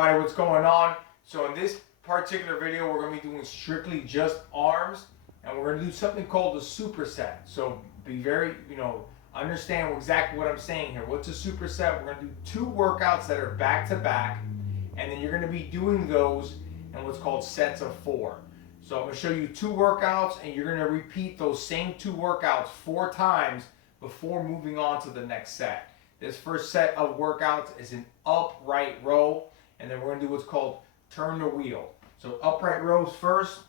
everybody, what's going on? So in this particular video, we're going to be doing strictly just arms, and we're going to do something called the superset. So be very, understand exactly what I'm saying here. What's a superset? We're going to do 2 workouts that are back to back, and then you're going to be doing those in what's called sets of 4. So I'm going to show you 2 workouts, and you're going to repeat those same 2 workouts 4 times before moving on to the next set. This first set of workouts is an upright row, and then we're going to do what's called turn the wheel. So upright rows first.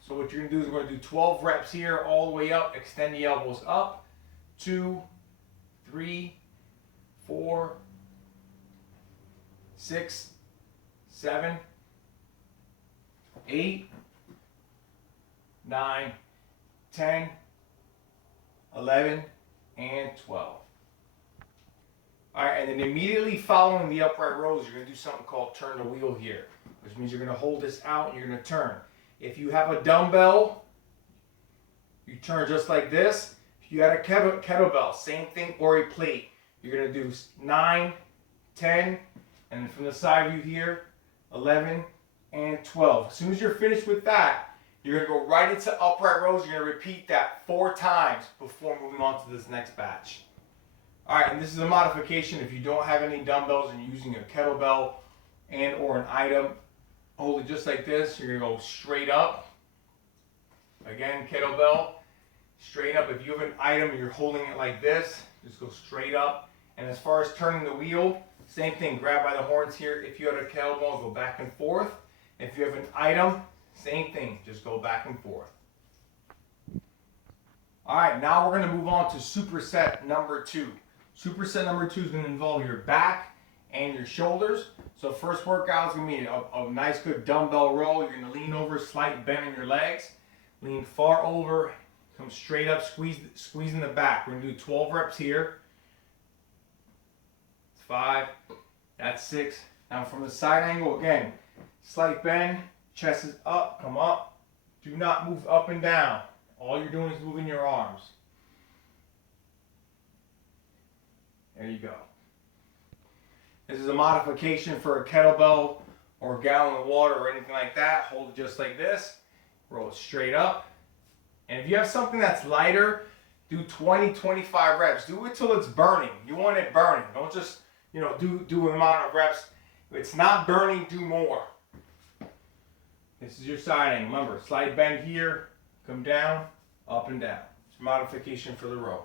So what you're going to do is we're going to do 12 reps here all the way up. Extend the elbows up. 2, 3, 4, 6, 7, 8, 9, 10, 11, and 12. Alright, and then immediately following the upright rows, you're going to do something called turn the wheel here, which means you're going to hold this out and you're going to turn. If you have a dumbbell, you turn just like this. If you got a kettlebell, same thing, or a plate, you're going to do 9, 10, and then from the side view here, 11, and 12. As soon as you're finished with that, you're going to go right into upright rows. You're going to repeat that 4 times before moving on to this next batch. Alright, and this is a modification. If you don't have any dumbbells and you're using a kettlebell and or an item, hold it just like this. You're going to go straight up. Again, kettlebell, straight up. If you have an item and you're holding it like this, just go straight up. And as far as turning the wheel, same thing. Grab by the horns here. If you have a kettlebell, go back and forth. If you have an item, same thing. Just go back and forth. Alright, now we're going to move on to superset number 2. Superset number 2 is going to involve your back and your shoulders. So first workout is going to be a nice good dumbbell row. You're going to lean over, slight bend in your legs. Lean far over, come straight up, squeeze in the back. We're going to do 12 reps here. 5, that's 6. Now from the side angle, again, slight bend, chest is up, come up. Do not move up and down. All you're doing is moving your arms. There you go. This is a modification for a kettlebell or a gallon of water or anything like that. Hold it just like this. Roll it straight up. And if you have something that's lighter, do 20, 25 reps. Do it till it's burning. You want it burning. Don't just, do an amount of reps. If it's not burning, do more. This is your side angle. Remember, slight bend here, come down, up and down. It's a modification for the row.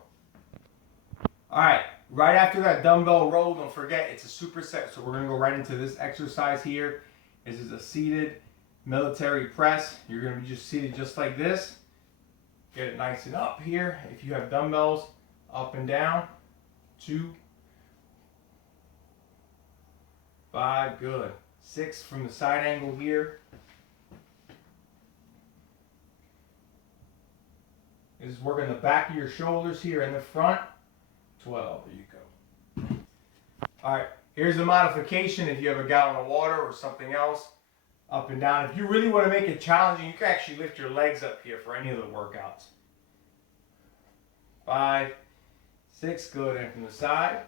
Alright, right after that dumbbell row, don't forget it's a superset, so we're going to go right into this exercise here. This is a seated military press. You're going to be just seated just like this. Get it nice and up here. If you have dumbbells, up and down. 2, 5, good. 6 from the side angle here. This is working the back of your shoulders here in the front. 12, there you go. Alright, here's the modification if you have a gallon of water or something else. Up and down. If you really want to make it challenging, you can actually lift your legs up here for any of the workouts. 5, 6, good. And from the side.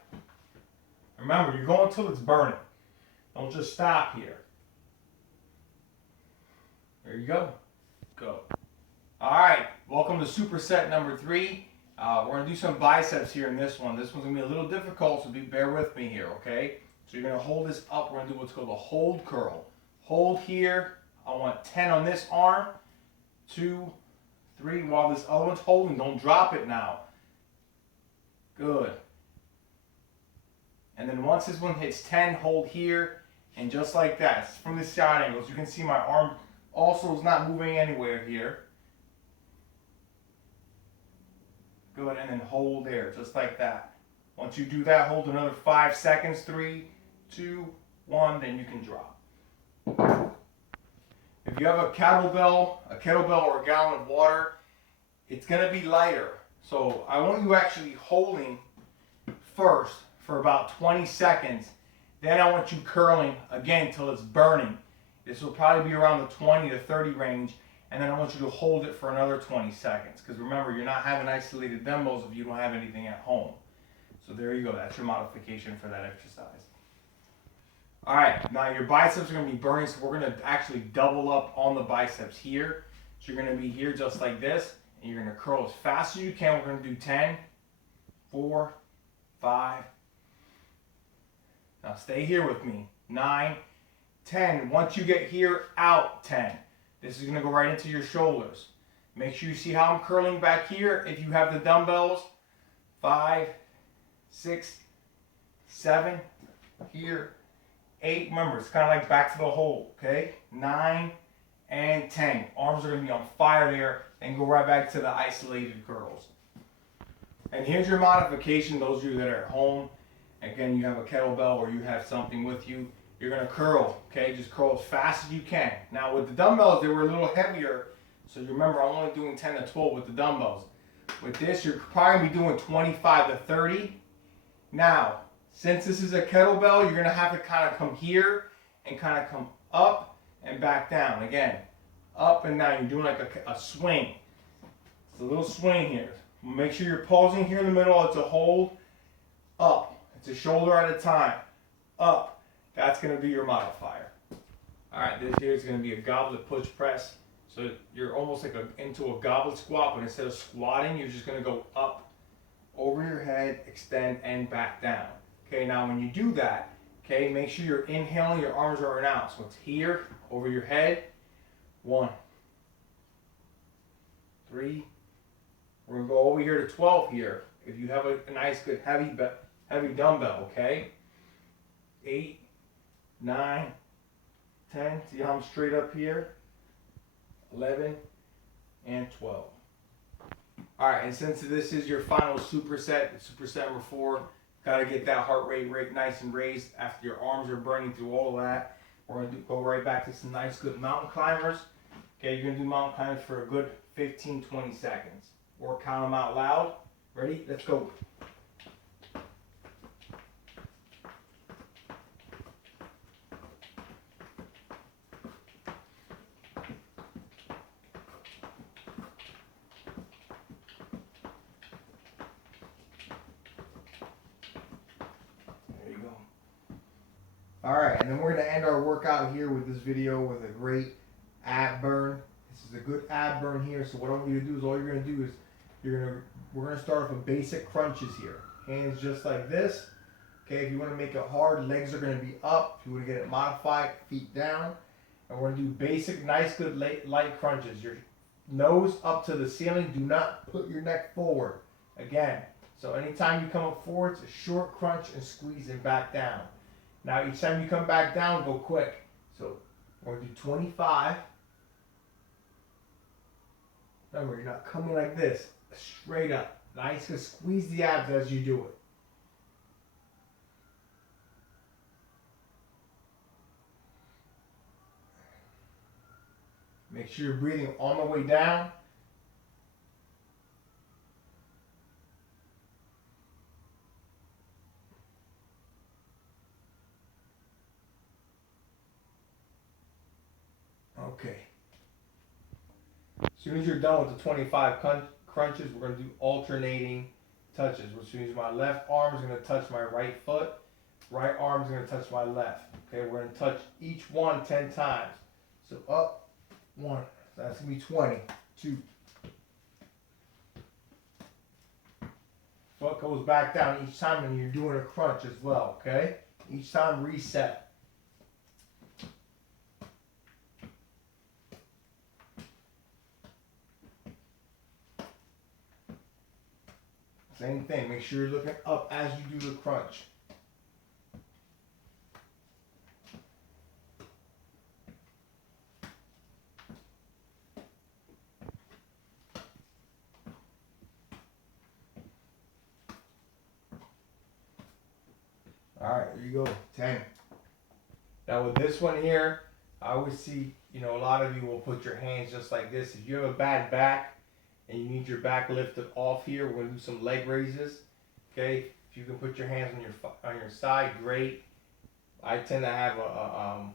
Remember, you're going until it's burning. Don't just stop here. There you go. Go. Alright, welcome to superset number 3. We're going to do some biceps here in this one. This one's going to be a little difficult, so bear with me here, okay? So you're going to hold this up. We're going to do what's called a hold curl. Hold here. I want 10 on this arm. 2, 3. While this other one's holding, don't drop it now. Good. And then once this one hits 10, hold here. And just like that. It's from the side angles. You can see my arm also is not moving anywhere here. Good, and then hold there, just like that. Once you do that, hold another 5 seconds. 3, 2, 1, then you can drop. If you have a kettlebell or a gallon of water, it's going to be lighter. So I want you actually holding first for about 20 seconds. Then I want you curling again till it's burning. This will probably be around the 20 to 30 range. And then I want you to hold it for another 20 seconds. Because remember, you're not having isolated dumbbells if you don't have anything at home. So there you go. That's your modification for that exercise. All right, now your biceps are gonna be burning, so we're gonna actually double up on the biceps here. So you're gonna be here just like this, and you're gonna curl as fast as you can. We're gonna do 10, 4, 5. Now stay here with me. 9, 10. Once you get here, out 10. This is gonna go right into your shoulders. Make sure you see how I'm curling back here. If you have the dumbbells, 5, 6, 7, here, 8. Remember, it's kind of like back to the hole, okay? 9 and 10. Arms are going to be on fire there, and go right back to the isolated curls. And here's your modification, those of you that are at home. Again, you have a kettlebell or you have something with you. You're going to curl, okay? Just curl as fast as you can. Now, with the dumbbells, they were a little heavier. So you remember, I'm only doing 10 to 12 with the dumbbells. With this, you're probably going to be doing 25 to 30. Now, since this is a kettlebell, you're going to have to kind of come here and kind of come up and back down. Again, up and down. You're doing like a swing. It's a little swing here. Make sure you're pausing here in the middle. It's a hold. Up. It's a shoulder at a time. Up. That's going to be your modifier. All right, this here is going to be a goblet push press. So you're almost like into a goblet squat, but instead of squatting, you're just going to go up, over your head, extend, and back down. Okay, now when you do that, okay, make sure you're inhaling, your arms are out. So it's here, over your head. 1, 3. We're going to go over here to 12 here. If you have a nice, good, heavy dumbbell, okay? 8, 9, 10. See how I'm straight up here? 11 and 12. All right, and since this is your final superset, superset number 4, got to get that heart rate nice and raised after your arms are burning through all of that. We're going to go right back to some nice, good mountain climbers. Okay, you're going to do mountain climbers for a good 15, 20 seconds. Or count them out loud. Ready? Let's go. All right, and then we're going to end our workout here with this video with a great ab burn. This is a good ab burn here. So what I want you to do is all you're going to do is we're going to start off with basic crunches here. Hands just like this. Okay, if you want to make it hard, legs are going to be up. If you want to get it modified, feet down. And we're going to do basic, nice, good light crunches. Your nose up to the ceiling. Do not put your neck forward. Again, so anytime you come up forward, it's a short crunch and squeeze and back down. Now, each time you come back down, go quick. So, we're going to do 25. Remember, you're not coming like this. Straight up. Nice. Just squeeze the abs as you do it. Make sure you're breathing on the way down. Okay. As soon as you're done with the 25 crunches, we're going to do alternating touches, which means my left arm is going to touch my right foot, right arm is going to touch my left. Okay, we're going to touch each one 10 times. So up, 1, so that's going to be 20, 2. Foot goes back down each time, and you're doing a crunch as well, okay? Each time reset. Same thing, make sure you're looking up as you do the crunch. Alright, there you go, 10. Now with this one here, I always see, a lot of you will put your hands just like this. If you have a bad back, and you need your back lifted off here, we're going to do some leg raises. Okay, if you can put your hands on your side, great. I tend to have a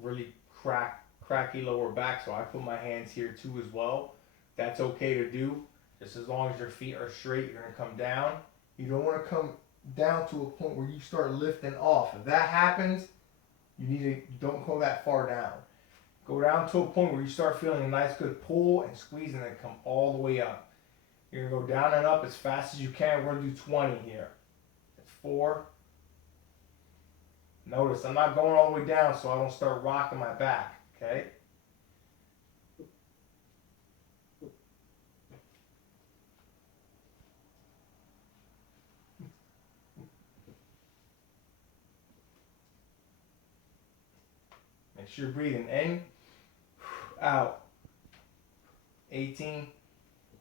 really cracky lower back, so I put my hands here too as well. That's okay to do, just as long as your feet are straight. You're going to come down. You don't want to come down to a point where you start lifting off. If that happens, You need to, don't go that far down. Go down to a point where you start feeling a nice good pull and squeeze and then come all the way up. You're gonna go down and up as fast as you can. We're gonna do 20 here. That's 4. Notice I'm not going all the way down so I don't start rocking my back, okay? Make sure you're breathing in, out. 18,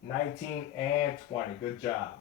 19, and 20. Good job.